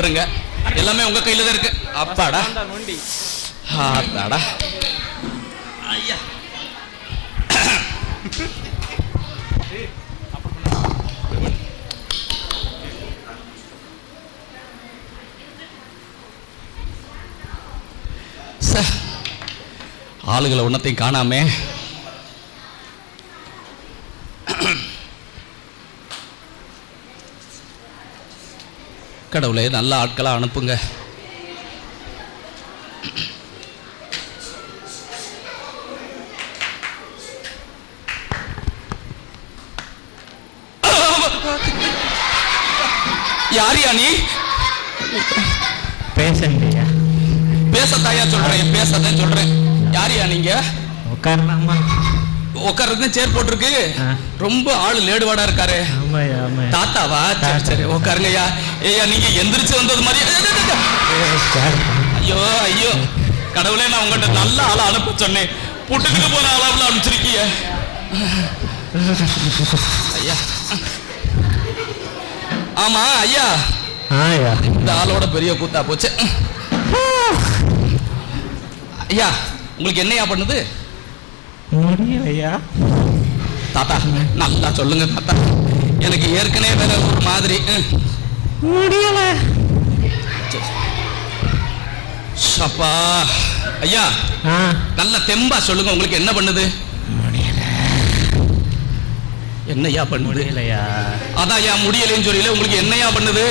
விட்டுருங்க எல்லாமே உங்க கையில தான் இருக்கு. அப்பாடா. ஆத்தாடா ஐயா. ச ஆளுகளை ஒன்றத்தையும் காணாமே. கடவுளே நல்ல ஆட்களா அனுப்புங்க. யாரியா நீ? பேசண்டியா பேசத்தாயா சொல்றேன் பேசத்தான் சொல்றேன். யாரியா நீங்க? உட்காரலாமா? உட்கார்றதுக்கு சேர் போட்டிருக்கு. ரொம்ப ஆளு லேடுவாடா இருக்காரு. தாத்தாவா? சரி சரி உட்காருங்கய்யா. ஐயா நீங்க எந்திரிச்சு வந்தது மாதிரி ஏய், ஏய், ஏய், ஏய். ஐயோ ஐயோ. கடவுளே நான் உங்கள்கிட்ட நல்ல ஆளை அனுப்ப சொன்னேன். புட்டுக்கிட்டு போன ஆளாவில் அனுப்பிச்சிருக்கீங்க. ஐயா. ஆமா ஐயா. இந்த ஆளோட பெரிய கூத்தா போச்சு. ஐயா உங்களுக்கு என்னையா பண்ணுது? முடியலையா? தாத்தா நல்லா சொல்லுங்க தாத்தா. எனக்கு ஏற்கனவே வேற ஒரு மாதிரி. முடியல. அப்பா ஐயா நல்ல தெம்பா சொல்லுங்க உங்களுக்கு என்ன பண்ணுது? முடியல. என்னையா பண்ணுது? முடியலையா? அதான் ஐயா முடியலைன்னு சொல்லல உங்களுக்கு என்னையா பண்ணுது?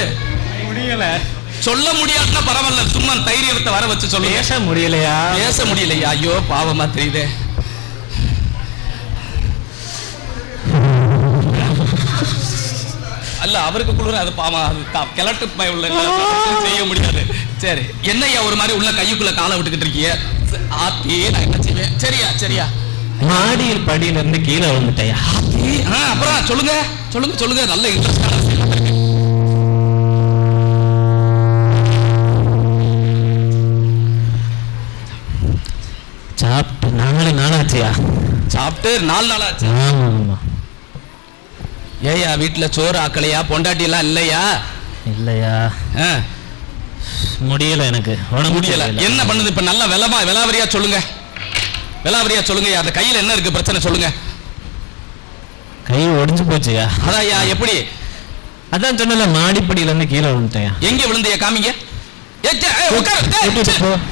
முடியல. சொல்ல முடியாதுன்னா பரவாயில்ல சும்மா தைரியத்தை வர வச்சு சொல்லுங்க. பேச முடியலையா? பேச முடியலையா? ஐயோ பாவமா தெரியுதே. அல்ல அவருக்கு குளிர அது பாவம் அது த- கிழட்டு செய்ய முடியாது. சரி என்னய்யா ஒரு மாதிரி உள்ள கையுக்குள்ள காலை விட்டுக்கிட்டு இருக்கீங்க ஆத்தி நான் என்ன செய்வேன்? சரியா சரியா. மாடியில் படியில இருந்து கீழே ஆத்தி ஆ, அப்புறம் சொல்லுங்க சொல்லுங்க சொல்லுங்க. நல்ல இன்ட்ரெஸ்டான சாப்பிட்டு நாலு நாளாச்சியா? சாப்பிட்டு நாலு நாள் ஆச்சு ஆமா ஆமா ஏயா வீட்டுல சோறு ஆக்கலையா? பொண்டாட்டி எல்லாம் இல்லையா? இல்லையா? முடியல எனக்கு. முடியல. என்ன பண்ணுது? இப்ப நல்ல விலமா விலாவரியா சொல்லுங்க. விலாவரியா சொல்லுங்க அந்த கையில என்ன இருக்கு? பிரச்சனை சொல்லுங்க. கை ஒடிஞ்சு போச்சுயா? அதான் ஐயா எப்படி? அதான் சொன்னல மாடிப்படியில இருந்து கீழே விழுந்துட்டேன். எங்க விழுந்திய காமிங்க.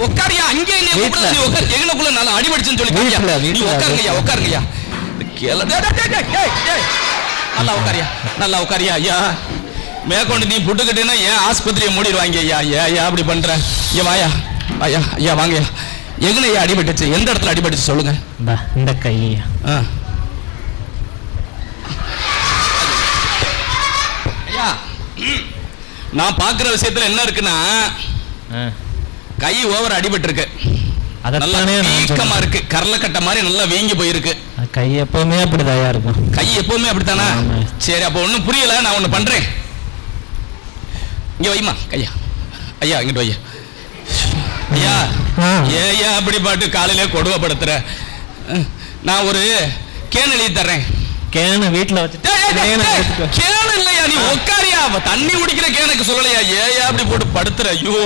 உட்காருயா, அங்கே. நீ உட்காரு. எங்கனக்குள்ள நல்லா அடிபடிச்சுன்னு சொல்லி. உட்காருங்கய்யா, உட்காருங்கய்யா. நல்லா உட்காரியா நல்லா உட்காரியா ஐயா. மேற்கொண்டு நீ புட்டுக்கிட்டேன்னா ஏன் ஆஸ்பத்திரியை மூடிடுவாங்க ஐயா? ஏன் அப்படி பண்ற? ஐயா வாயா ஐயா ஐயா வாங்கய்யா. எங்கன ஐயா அடிபட்டுச்சு? எந்த இடத்துல அடிபட்டுச்சு சொல்லுங்க. இந்தா, ஆ. ஐயா. நான் பார்க்குற விஷயத்துல என்ன இருக்குன்னா கை ஓவர் அடிபட்டு இருக்கு. இருக்கு. கரலக்கட்டை மாதிரி நல்லா வீங்கி போயிருக்கு. கை எப்பவுமே அப்படிதாயா இருக்கும். கை எப்பவுமே அப்படித்தானா. சரி அப்போ ஒண்ணும் புரியல நான் ஒண்ணு பண்றேன். இங்க வைமா கையா. ஐயா இங்கிட்டு வையா. ஐயா. ஏயா அப்படி பாட்டு காலையில கொடுமைப்படுத்துற. நான் ஒரு கேன் எழுதி தர்றேன். கேன வீட்டுல டேய், கேனை இல்லையா நீ? உட்காரியா தண்ணி குடிக்கிற கேனுக்கு சொல்லலையா? ஏயா அப்படி போட்டு படுத்துற. ஐயோ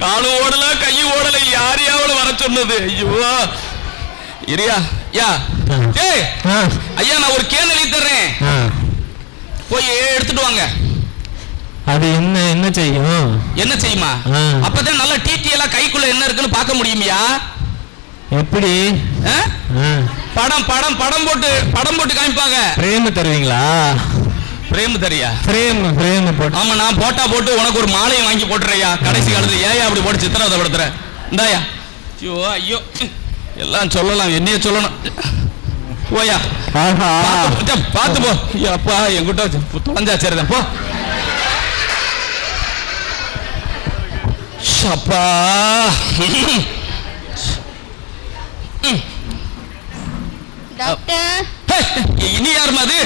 காலும் ஓடல கையும் ஓடல யாரையாவது வர சொன்னது? ஐயோ இரியா. யா. ஆ, ஐயா நான் ஒரு கேன் எழுதி தர்றேன். போய் எடுத்துட்டு வாங்க. அது என்ன என்ன செய்யும்? என்ன செய்யுமா. அப்பதான் நல்லா டிடி எல்லாம் கைக்குள்ள என்ன இருக்குன்னு பார்க்க முடியுமியா? எப்படி. படம் படம் படம் போட்டு படம் போட்டு காமிப்பாங்க. பிரேம் தருவீங்களா? பிரேம் தரியா பிரேம் பிரேம் போட்டு. ஆமா நான் போட்டா போட்டு உனக்கு ஒரு மாலையை வாங்கி போட்டுறையா கடைசி காலத்துல ஏயா அப்படி போட்டு சித்திரவதைப்படுத்துற இந்தாயா. ஐயோ ஐயோ. எல்லாம் சொல்லலாம் என்னைய சொல்லணும். போயா ஆஹா. பார்த்து போ, அப்பா என்கிட்ட தொலைஞ்சா சரிதான் போ. அப்பா இனி யாரும்மா அது?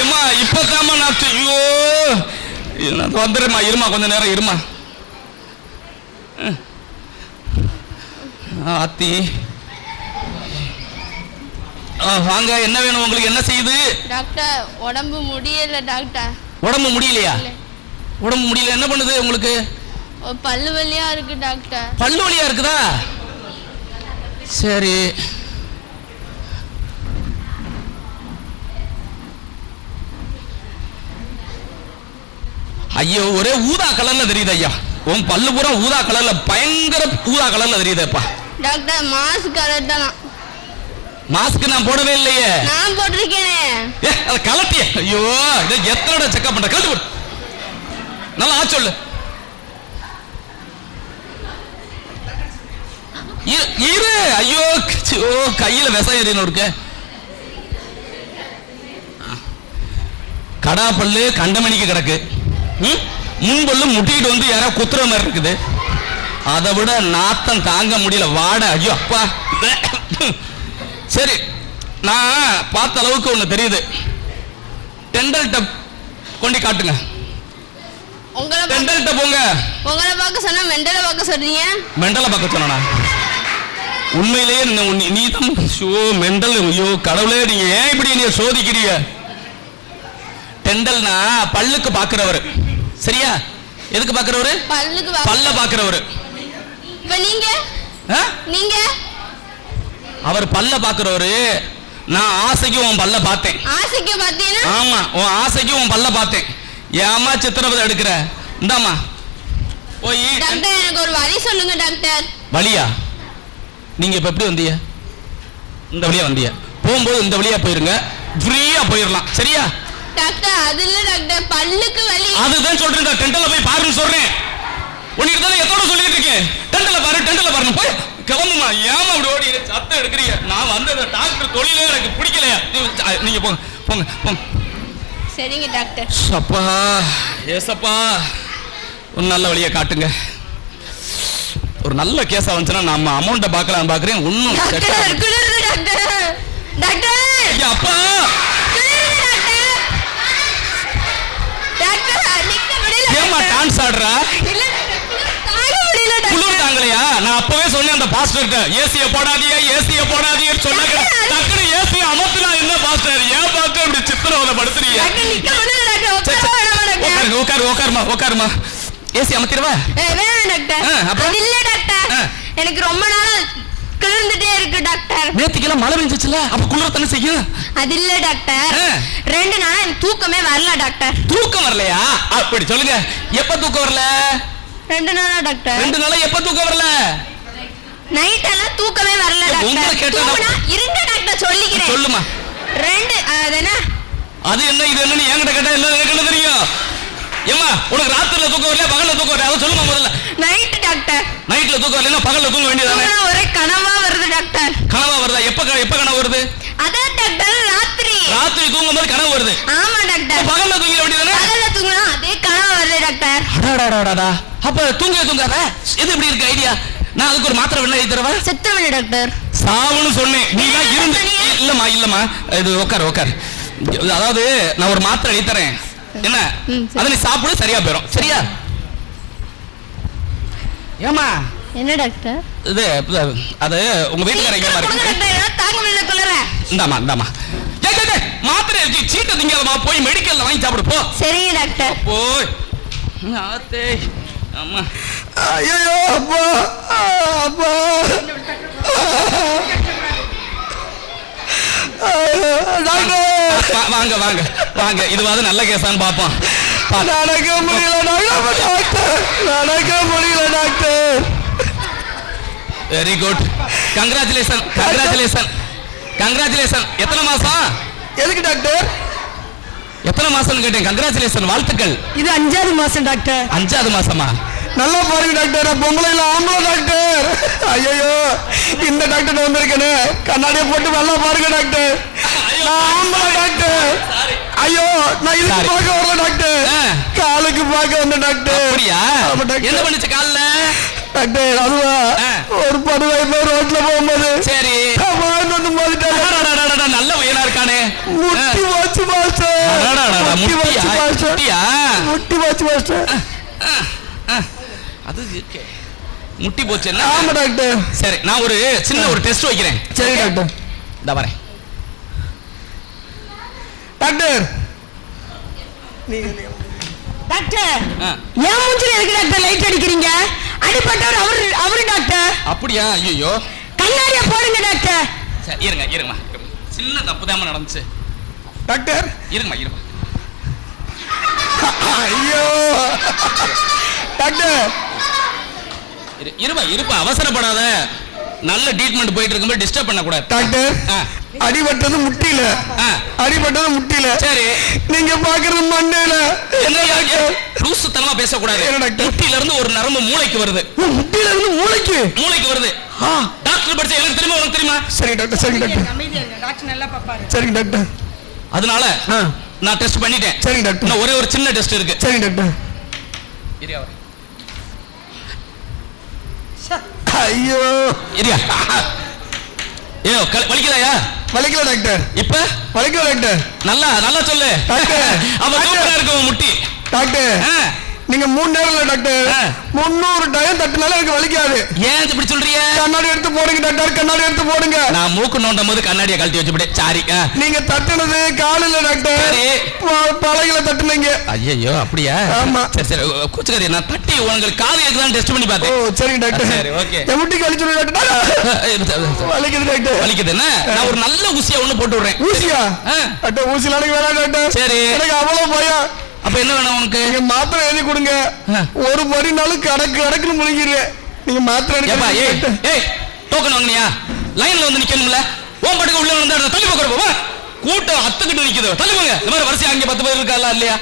ஏம்மா இப்பதாம்மா நான் து- ஐயோ. நான் வந்துடுறேம்மா இருமா கொஞ்ச நேரம் இருமா. ஆத்தி. வாங்க என்ன வேணும் உங்களுக்கு? என்ன செய்யுது? டாக்டர் உடம்பு முடியல டாக்டர். உடம்பு முடியலையா. உடம்பு முடியல. என்ன பண்ணுது உங்களுக்கு? பல்லு வலியா இருக்கு டாக்டர். பல்லு வலியா இருக்குதா? சரி. ஐயோ ஒரே ஊதா கலர்ல தெரியுது ஐயா. உன் பல்லு பூரா ஊதா கலர்ல பயங்கர ஊதா கலர்ல தெரியுதேப்பா டாக்டர் மாஸ்க் கரெக்டாலாம் மாஸ்க் நான் போடவே இல்லையே. நான் போட்டிருக்கேனே. ஏ அதை கலட்டிய ஐயோ இதை எத்தனோட செக்அப் பண்ற? கழட்டு போடு. நல்லா ஆ சொல்லு. இரு ஐயோ ஐயோ கையில விஷம் ஏறினு இருக்கு. கடா பல்லு கண்டமணிக்கு கிடக்கு. ம்? முன் பல்லு முட்டிக்கிட்டு வந்து யாரோ குத்துற மாதிரி இருக்குது. அதை விட நாத்தம் தாங்க முடியல. வாட. ஐயோ அப்பா. சரி நான் பார்த்த அளவுக்கு ஒன்று தெரியுது. டெண்டல் டப் கொண்டு காட்டுங்க. உங்களை டெண்டல் டப் போங்க உங்களை பார்க்க சொன்னா மெண்டலை பார்க்க சொல்றீங்க? மெண்டலை பார்க்க சொன்னா உண்மையிலேயே நீ- தான் ஷோ மெண்டல் ஐயோ கடவுளே நீங்க ஏன் இப்படி நீ சோதிக்கிறீங்க? டெண்டல்னா பல்லுக்கு பார்க்கிறவர் சரியா? எதுக்கு பார்க்கிறவரு பல்லுக்கு பல்ல பார்க்கிறவரு இப்ப நீங்க? நீங்க? அவர் பல்ல பார்க்கிறவரு. நான் ஆசைக்கு உன் பல்ல பார்த்தேன். ஆசைக்கு பார்த்தீங்கன்னா? ஆமா உன் ஆசைக்கு உன் பல்ல பார்த்தேன். ஏமா சித்திரவதை எடுக்கிற? இந்தாம்மா. போய். டாக்டர் எனக்கு ஒரு வழி சொல்லுங்க டாக்டர். வழியா? நீங்க இப்ப எப்படி வந்தீங்க? இந்த வழியா வந்தீங்க. போகும்போது இந்த வழியா போயிருங்க. ஃப்ரீயா போயிடலாம். சரியா? டாக்டர் அது இல்ல டாக்டர். பல்லுக்கு வலி. அதுதான் சொல்றேன் டெண்டல போய் பாருன்னு சொல்றேன். உனக்கு தானே எத்தோட சொல்லிட்டு இருக்கேன். டெண்டல பாரு டெண்டல பாருன்னு. போய். கிளம்புமா? ஏமா அப்படி ஓடி சத்தம் எடுக்கிறீங்க. நான் வந்த டாக்டர் தொழிலே எனக்கு பிடிக்கலையா? நீங்க போங்க போங்க போங்க. சரிங்க டாக்டர். அப்பா ஏசப்பா ஒரு நல்ல வழியை காட்டுங்க. ஒரு நல்ல கேஸா வந்துச்சுன்னா நம்ம அமௌண்ட்டை பார்க்கலாம் பார்க்குறேன். ஒன்றும் டாக்டர் அப்பா. ஏமா. டான்ஸ் ஆடுறா? தாங்கலையா நான் அப்பவே சொன்னேன் அந்த பாஸ்டர்கிட்ட ஏசிய போடாதீங்க ஏசிய போடாதீங்கன்னு சொன்னாங்க. டக்குனு ஏசி அமர்த்தினா என்ன பாஸ்டர்? ஏன் பாஸ்டர் இப்படி சித்திரவதை படுத்துறீங்க? உட்கார உட்காருமா உட்காருமா. ஏசி அமர்த்திடுவா? டாக்டர். இல்ல டாக்டர். எனக்கு ரொம்ப நாள் குளிர்ந்துட்டே இருக்கு டாக்டர். நேத்துக்கெல்லாம் மழை பெஞ்சிச்சுல அப்ப குளிர் தானே செய்யும்? அது இல்ல டாக்டர். ரெண்டு நாளா எனக்கு தூக்கமே வரல டாக்டர். தூக்கம் வரலையா? அப்படி சொல்லுங்க. எப்ப தூக்கம் வரல? ரெண்டு நாளா டாக்டர் ரெண்டு நாளா எப்ப தூக்கம் வரல? நைட் எல்லாம் தூக்கமே வரல டாக்டர் இருங்க டாக்டர் சொல்லிக்கிறேன். சொல்லுமா. ரெண்டு அது என்ன? அது என்ன இது என்னன்னு என்கிட்ட கேட்டா என்ன எனக்கு என்ன தெரியும். ஏமா உனக்கு ராத்திரில தூக்கம் வரலையா? பகல்ல தூக்கம் வரலையா? அதை சொல்லுமா முதல்ல. நைட் டாக்டர் நைட்ல தூக்கம் வரலைன்னா பகல்ல தூங்க வேண்டியதானே ஒரே கனவா வருது டாக்டர் கனவா வருதா? எப்ப எப்ப கனவு வருது? அதான் டாக்டர் ராத்திரி. ராத்திரி தூங்கும் போது கனவு வருது. ஆமா டாக்டர் பகல்ல தூங்க வேண்டியதானே பகல்ல தூங்குனா அதே கனவா வருது டாக்டர் அடாடாடாடா அப்ப தூங்க தூங்காத? இது எப்படி இருக்கு ஐடியா நான் அதுக்கு ஒரு மாத்திரை வேணா எழுதி தரவா செத்தவன டாக்டர். சாவுன்னு சொன்னேன். நீ தான் இருந்து இல்லம்மா இல்லம்மா. இது உட்கார் உட்கார் அதாவது நான் ஒரு மாத்திரை எழுதி தரேன். என்ன? சரி. அதை நீ சாப்பிடு சரியா போயிடும் சரியா? ஏமா என்ன டாக்டர்? இது அது உங்க வீட்டுக்கார எங்க கொடுங்க இருக்கு டாக்டர். என்னால தாங்க முடியல குளிர இந்தாமா இந்தாமா மாத்திரை இருக்கு சீட்டை திங்காதமா போய் மெடிக்கல்ல வாங்கி சாப்பிடு போ. சரிங்க டாக்டர். போய். ஆத்தே. அம்மா ஐயோ அப்பா அப்பா. வாங்க வாங்க வாங்க இதுவாது நல்ல கேஸான்னு பாப்போம் பா- நடக்க முடியல டாக்டர். நடக்க முடியல doctor. Very good congratulation congratulation congratulation எத்தனை மாசம்? எதுக்கு டாக்டர்? எத்தனை மாசம்னு கேட்டேன்? கங்க்ராச்சுலேஷன் வாழ்த்துக்கள். இது அஞ்சாவது மாசம் டாக்டர். அஞ்சாவது மாசமா? நல்லா பாருங்க டாக்டர். நான் பொம்பளை இல்ல ஆம்பளை டாக்டர். ஐயோ இந்த டாக்டர் வந்திருக்கேனே. கண்ணாடியை போட்டு நல்லா பாருங்க டாக்டர். ஆம்பளை டாக்டர். ஐயோ நான் இதுக்கு. பார்க்க வரல டாக்டர். காலுக்கு பார்க்க வந்த டாக்டர். அப்படியா. என்ன பண்ணுச்சு கால்ல? டாக்டர் அதுவா. ஒரு படுவை போய் ரோட்ல போகும்போது. சரி. வந்து நல்ல பையனா இருக்கானே. முட்டி போச்சு முட்டியா? மாஸ்டர்? முட்டி போச்சு மாஸ்டர் அது இருக்கு. முட்டி போச்சு என்ன? ஆமா டாக்டர். சரி நான் ஒரு சின்ன ஒரு டெஸ்ட் வைக்கிறேன். சரி டாக்டர். இந்த வரேன். டாக்டர். டாக்டர். ஏன் மூஞ்சில எதுக்கு டாக்டர் லைட் அடிக்கிறீங்க? அப்படியா? ஐயோ கண்ணாடிய போடுங்க டாக்டர். சரி இருங்க இருங்கம்மா. சின்ன தப்பு தாம்மா நடந்துச்சு. டாக்டர். இருங்கம்மா இருங்கம்மா. ஐயோ. டாக்டர். இரு- இருப்பா இருப்பா அவசரப்படாத. நல்ல ட்ரீட்மெண்ட் போயிட்டு இருக்கும்போது டிஸ்டர்ப் பண்ணக்கூடாது. டாக்டர். அடிபட்டது முட்டியில. அடிபட்டது முட்டியில. சரி. நீங்க பாக்குறது மண்டையில. என்ன லூசு தனமா பேசக்கூடாது? முட்டில இருந்து ஒரு நரம்பு மூளைக்கு வருது. ஓ, முட்டியில இருந்து மூளைக்கு? மூளைக்கு வருது. டாக்டர் படிச்ச எனக்கு தெரியுமா உனக்கு தெரியுமா? சரிங்க டாக்டர் சரிங்க டாக்டர். டாக்டர் நல்லா பாப்பாரு. சரிங்க டாக்டர். அதனால நான் டெஸ்ட் பண்ணிட்டேன். சரிங்க டாக்டர் இன்னும் ஒரே ஒரு சின்ன டெஸ்ட் இருக்கு. சரிங்க டாக்டர். ஐயோ. இரியா. ஏ க- வலிக்குதாயா வலிக்கல டாக்டர் இப்ப? வலிக்கல டாக்டர் நல்லா நல்லா சொல்லு. டாக்டர். அவ சூப்பரா இருக்கு உன் முட்டி. டாக்டர் ஆ. நீங்க மூணு நேரம் இல்ல டாக்டர். முன்னூறு டயம் தட்டினாலும் எனக்கு வலிக்காது. ஏன் இப்படி சொல்றிய கண்ணாடி எடுத்து போடுங்க டாக்டர் கண்ணாடி எடுத்து போடுங்க. நான் மூக்கு நோண்டும் போது கண்ணாடியை கழட்டி வச்சுவிட்டு சாரி நீங்க தட்டுனது காலில் டாக்டர் சரி. ப- பலகையில தட்டுனீங்க. ஐயோ அப்படியா? ஆமா. சரி சரி. கூச்சுக்காரி நான் தட்டி உங்களுக்கு காது இருக்குதான் டெஸ்ட் பண்ணி ஓ பார்த்தேன் சரிங்க டாக்டர் சரி. என் முட்டிக்கு வலிச்சு டாக்டர் வலிக்குது டாக்டர் வலிக்குது என்ன? நான் ஒரு நல்ல ஊசியா ஒண்ணு போட்டு விடுறேன். ஊசியா. டாக்டர் எனக்கு வேணாம் டாக்டர் சரி. எனக்கு அவ்வளவு பயம். அப்ப என்ன வேணும் உனக்கு? நீங்க மாத்திரை எழுதி கொடுங்க. ஒரு மணினாலும் கடக்கு கடக்குன்னு முழுங்கிடுவேன் நீங்க மாத்திரை எடுக்க ஏய் டோக்கன் வாங்குனியா? லைன்ல வந்து நிக்கணும்ல. ஓம் படுக்க உள்ள வந்து தள்ளி போக்குற போவா கூட்டம் அத்துக்கிட்டு நிக்குது. தள்ளி போங்க. இந்த மாதிரி வரிசை அங்கே பத்து பேர் இருக்கா இல்லையா?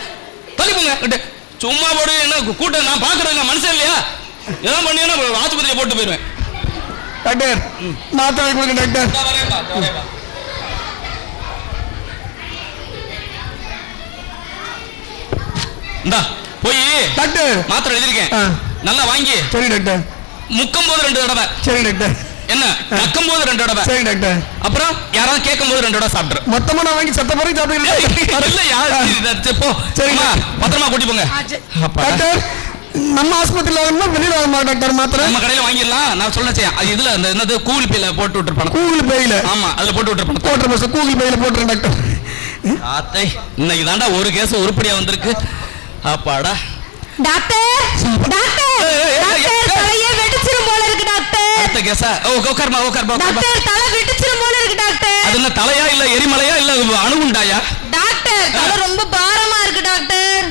தள்ளி போங்க. கிட்ட. சும்மா போடு என்ன கூட்டம் நான் பாக்குறது மனுஷன் இல்லையா? எதாவது பண்ணியா ஆஸ்பத்திரியை போட்டு போயிருவேன் டாக்டர் மாத்திரை கொடுங்க டாக்டர். இந்தா போய். டாக்டர். மாத்திரை எழுதிருக்கேன். நல்லா வாங்கி. சரி டாக்டர். முக்கும் போது ரெண்டு தடவை. சரி டாக்டர். என்ன? நக்கும் போது ரெண்டு தடவை. சரி டாக்டர். அப்புறம் யாராவது கேட்கும் போது ரெண்டு தடவை சாப்பிட்டுரு. மொத்தமா நான் வாங்கி சத்த பிறகு சாப்பிடுறேன் இல்லையா இது? போ. சரி. அம்மா, பத்திரமா கூட்டி போங்க. டாக்டர் நம்ம ஆஸ்பத்திரியில் வாங்கணுமா வெளியில வாங்கணுமா டாக்டர் மாத்திரை. நம்ம கடையில வாங்கிடலாம். நான் சொல்ல செய்ய அது இதுல அந்த என்னது கூகுள் பேல போட்டு விட்டுருப்பான கூகுள் பேயில ஆமா அதுல போட்டு விட்டுருப்பான போட்டுற பஸ் கூகுள் பேயில போட்டுறேன் டாக்டர். ஆத்தை இன்னைக்கு தாண்டா ஒரு கேஸ் உருப்படியா வந்திருக்கு. அப்பாடா. Doctor doctor doctor. தலையே வெடிச்சிரும் போல இருக்கு டாக்டர். அடுத்த கேஸா ஓ உட்காருமா உட்காருமா டாக்டர் தலை வெடிச்சிரும் போல இருக்கு டாக்டர். அது என்ன தலையா இல்ல எரிமலையா இல்ல அணுகுண்டாயா? டாக்டர் தலை ரொம்ப பாரமா இருக்கு டாக்டர்.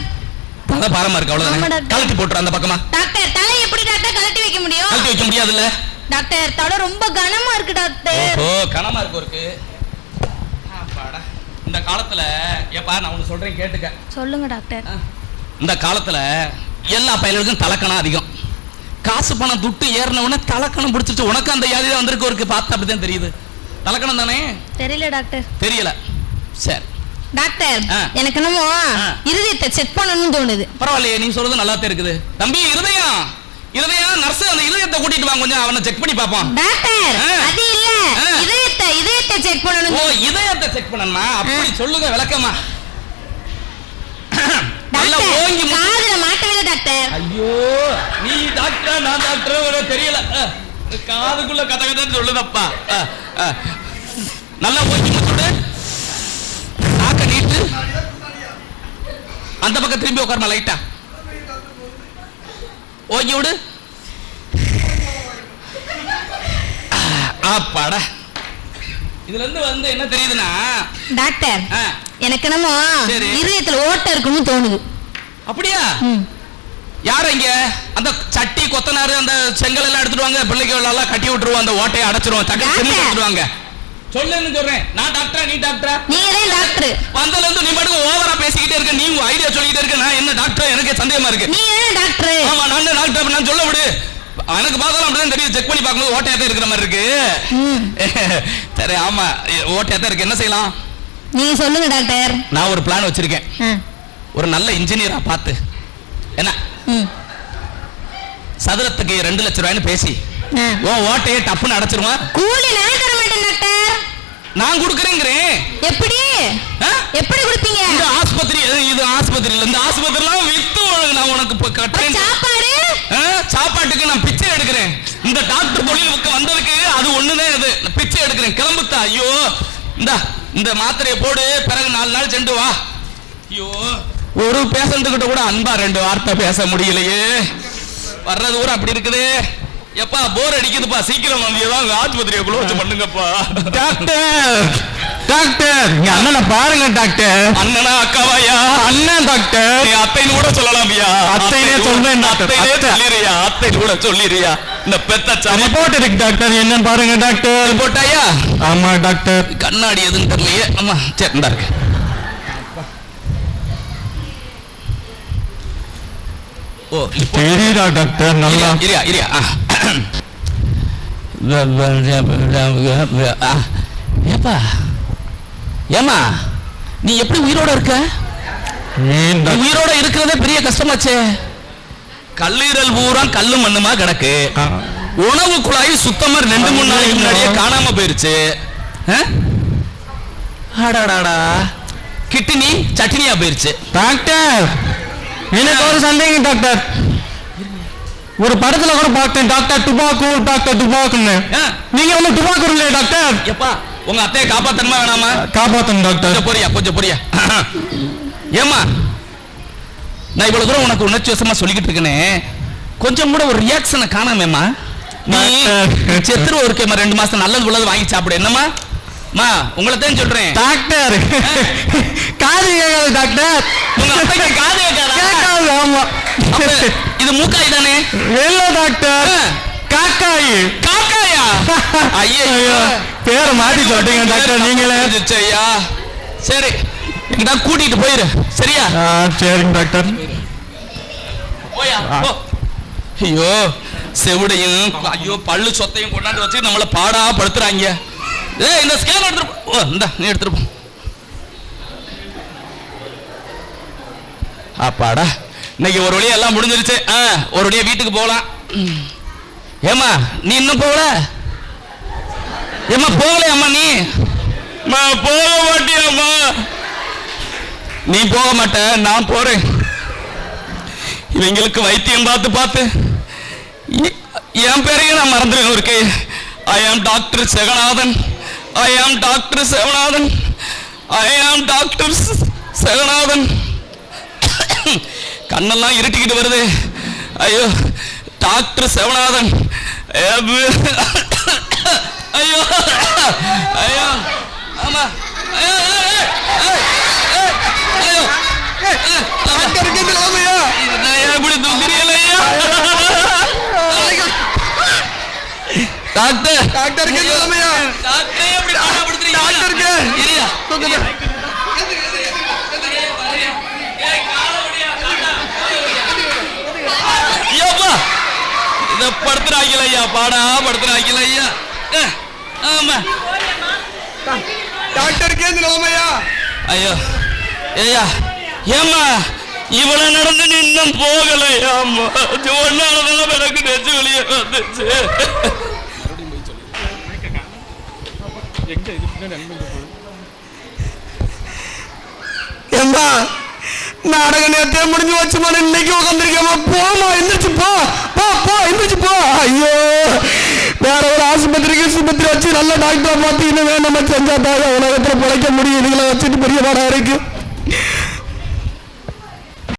தலை பாரமா இருக்கு அவ்வளவுதானே. கழட்டி போட்டுரு அந்த பக்கமா. டாக்டர் தலை எப்படி டாக்டர் கழட்டி வைக்க முடியும்? கழட்டி வைக்க முடியாதுல்ல. டாக்டர் தலை ரொம்ப கனமா இருக்கு டாக்டர். ஓ கனமா இருக்கு இருக்கு இந்த காலத்துல ஏப்பா நான் ஒண்ணு சொல்றேன் கேட்டுக்க. சொல்லுங்க டாக்டர். இந்த காலத்துல எல்லா பயல்களுக்கும் தலக்கணம் அதிகம். காசு பணம் துட்டு ஏறின உடனே தலக்கணம் பிடிச்சிட்டு உனக்கு அந்த வியாதி தான் வந்திருக்கு ஒரு பார்த்தா அப்படிதான் தெரியுது. தலக்கணம் தானே? தெரியல டாக்டர். தெரியல. சரி. டாக்டர். எனக்கு என்னமோ ஆ. இருதயத்தை செக் பண்ணணும்னு தோணுது. பரவாயில்லையே நீ சொல்றது நல்லா இருக்குது. தம்பி இருதயம் இருதயம் நர்ஸ் அந்த இதயத்தை கூட்டிட்டு வாங்க. கொஞ்சம் அவனை செக் பண்ணி பார்ப்பான். டாக்டர். அது இல்ல. இதயத்தை இதயத்தை செக் ஓ பண்ணணும் இதயத்தை செக் பண்ணணுமா? அப்படி சொல்லுங்க விளக்கமா. ஐயோ நீ டாக்டர் நான் டாக்டர் ஒரு தெரியல. காதுக்குள்ள கதை கதைன்னு சொல்லுதப்பா. நல்லா ஓங்கி முச்சுடு நாக்க நீட்டு. அந்த பக்கம் திரும்பி உட்காருமா லைட்டா ஓங்கி விடு. அஹ், அப்பாடா இதுல இருந்து வந்து என்ன தெரியுதுன்னா? டாக்டர் எனக்கு என்னமோ சரி. இருதயத்துல ஓட்டை இருக்குன்னு தோணுது. அப்படியா. யார் இங்க? அந்த சட்டி கொத்தனாரு அந்த செங்கல் எல்லாம் எடுத்துட்டு வாங்க பிள்ளைகள் எல்லாம் கட்டி விட்டுருவோம் அந்த ஓட்டையை அடைச்சிருவோம் டாக்டர். செம்மி எடுத்துருவாங்க சொல்லுன்னு சொல்றேன்? நான் டாக்டரா நீ டாக்டரா? தான் டாக்டர். வந்ததுல இருந்து நீ மட்டும் ஓவரா பேசிக்கிட்டே இருக்க நீ ஐடியா சொல்லிக்கிட்டே இருக்க நான் என்ன டாக்டர்? எனக்கே சந்தேகமா இருக்கு. நீங்க தான் டாக்டர். ஆமா நான் டாக்டர்? நான் சொல்ல விடு. எனக்கு பார்த்தாலும் அப்படிதான் தெரியும் செக் பண்ணி பார்க்கும்போது ஓட்டையா தான் இருக்கிற மாதிரி இருக்கு. சரி ஆமா ஓட்டையா தான் இருக்கு. என்ன செய்யலாம்? நீங்க சொல்லுங்க டாக்டர். நான் ஒரு பிளான் வச்சிருக்கேன். ஒரு நல்ல இன்ஜினியரா பார்த்து. என்ன. சதுரத்துக்கு ரெண்டு லட்சம் ரூபாய்னு பேசி. உன் ஓட்டையை டப்புன்னு அடைச்சிருவான் கூலி நான் தர மாட்டேன் டாக்டர். நான் கொடுக்குறேங்கிறேன். எப்படி? எப்படி கொடுப்பீங்க? இந்த ஆஸ்பத்திரி இது- ஆஸ்பத்திரி இல்ல இந்த ஆஸ்பத்திரிலாம் வித்து நான் உனக்கு கட்டுறேன். சாப்பாடு? சாப்பாட்டுக்கு நான் பிச்சை எடுக்கிறேன். இந்த டாக்டர் தொழிலுக்கு வந்ததுக்கு அது ஒண்ணுதான் இது. பிச்சை எடுக்கிறேன். கிளம்புத்தா ஐயோ. இந்த இந்த மாத்திரையை போடு. பிறகு நாலு நாள் சென்று வா. ஐயோ. ஒரு பேஷண்ட் கிட்ட கூட அன்பா ரெண்டு வார்த்தை பேச முடியலையே. வர்றது ஊர் அப்படி இருக்குது. எப்பா போர் அடிக்குதுப்பா. சீக்கிரம் வந்து ஏதாவது ஆஸ்பத்திரியை குளோஸ் பண்ணுங்கப்பா. Doctor doctor. இங்க அண்ணனை பாருங்க டாக்டர். அண்ணனா அக்காவாயா? அண்ணன் டாக்டர். நீ அத்தைன்னு கூட சொல்லலாம்யா. அத்தைனே சொல்றேன் டாக்டர். அத்தைனே அத்தை. கூட சொல்லிடுறியா? இந்த பெத்த ரிப்போர்ட் இருக்கு டாக்டர். என்னன்னு பாருங்க டாக்டர். போட்டாயா ஆமா டாக்டர். கண்ணாடி எதுன்னு தெரியலையே. ஆமா சரி இந்தா இருக்கு. ஓ. தெரியுதா டாக்டர் நல்லா. இரியா இரியா. ஏப்பா? ஏமா நீ எப்படி உயிரோட இருக்க? உயிரோட இருக்கிறதே பெரிய கஷ்டமாச்சே. கல்லீரல் பூரா கல்லு மண்ணுமா கிடக்கு. உணவு குழாய் சுத்தமா ரெண்டு மூணு நாளைக்கு முன்னாடியே காணாம போயிருச்சு. ஆ? அடாடாடா கிட்னி சட்னியா போயிருச்சு. டாக்டர்! எனக்கு ஒரு சந்தேகம் டாக்டர் ஒரு படத்துல கூட பார்த்தேன் டாக்டர் டுபாக்கு டாக்டர் டுபாக்குன்னு நீங்க ஒண்ணு டுபாக்கு இல்லையா டாக்டர் எப்பா உங்க அத்தையை காப்பாத்தணுமா வேணாமா? காப்பாத்தணும் டாக்டர் கொஞ்சம் பொரியா கொஞ்சம் பொரியா. ஏமா நான் இவ்வளவு தூரம் உனக்கு உணர்ச்சி வசமா சொல்லிக்கிட்டு இருக்கேனே. கொஞ்சம் கூட ஒரு ரியாக்ஷனை காணாமேம்மா. நீ. செத்துருவ இருக்கேம்மா ரெண்டு மாசம் நல்லது உள்ளது வாங்கி சாப்பிடு. என்னம்மா? மா உங்களை தான் சொல்றேன். டாக்டர். காது கேட்காது டாக்டர். உங்க அத்தைக்கு காது கேட்காதா? ஆமா. இது மூக்காய் தானே? இல்ல டாக்டர். காக்காயி. காக்காயா? ஐயோ பேரை மாத்தி சொல்றீங்க டாக்டர் நீங்களே. ஐயா. சரி எங்கிட்ட கூட்டிட்டு போயிரு. சரியா? சரிங்க டாக்டர். ஐயோ செவிடையும் ஐயோ பல்லு சொத்தையும் கொண்டாந்து வச்சு நம்மள பாடா படுத்துறாங்க ஏய் இந்த ஸ்கேன் எடுத்துட்டு போ. ஓ இந்த நீ எடுத்துட்டு அப்பாடா இன்னைக்கு ஒரு வழியா எல்லாம் முடிஞ்சிருச்சு. ஆ ஒரு வழியா வீட்டுக்கு போகலாம். ம். ஏம்மா நீ இன்னும் போகல? ஏம்மா போகலையா அம்மா நீ போக மாட்டியாம்மா. நீ போக மாட்ட நான் போறேன். இவங்களுக்கு வைத்தியம் பார்த்து பார்த்து. என் பேரையும் நான் மறந்துடுவேன் இருக்கு ஐ ஆம் டாக்டர் செகநாதன். ஐ ஆம் டாக்டர் செகநாதன் ஐ ஆம் டாக்டர் செகநாதன் கண்ணெல்லாம் இருட்டிக்கிட்டு வருது. ஐயோ டாக்டர் செவநாதன் ஐயோ. ஐயோ. ஆமா. டாக்டர். நிலைமையா டாக்டரே. படுத்துறாங்கல ஐயா. பாடா படுத்துறாங்கல ஐயா. ஆமா. டாக்டருக்கு இந்த நிலைமையா? ஐயோ. ஐயா ஏம்மா இவ்வளவு நடந்து இன்னும் போகலையாம்மா ஒன்னாலதான் எனக்கு நெஞ்சு வெளியே வந்துச்சு. ஏம்பா நாடக நேரத்தே முடிஞ்சு வச்சுமா இன்னைக்கு உட்காந்துருக்கேம்மா போமா எந்திரிச்சு போ போ போ எந்திரிச்சு போ ஐயோ வேற ஒரு ஆஸ்பத்திரிக்கு சுபத்திரி வச்சு நல்ல டாக்டரை பார்த்து இன்னும் வேணும் செஞ்சா தான் உலகத்தில் பிழைக்க முடியும் இதுகளை வச்சுட்டு பெரிய பாடம் இருக்குது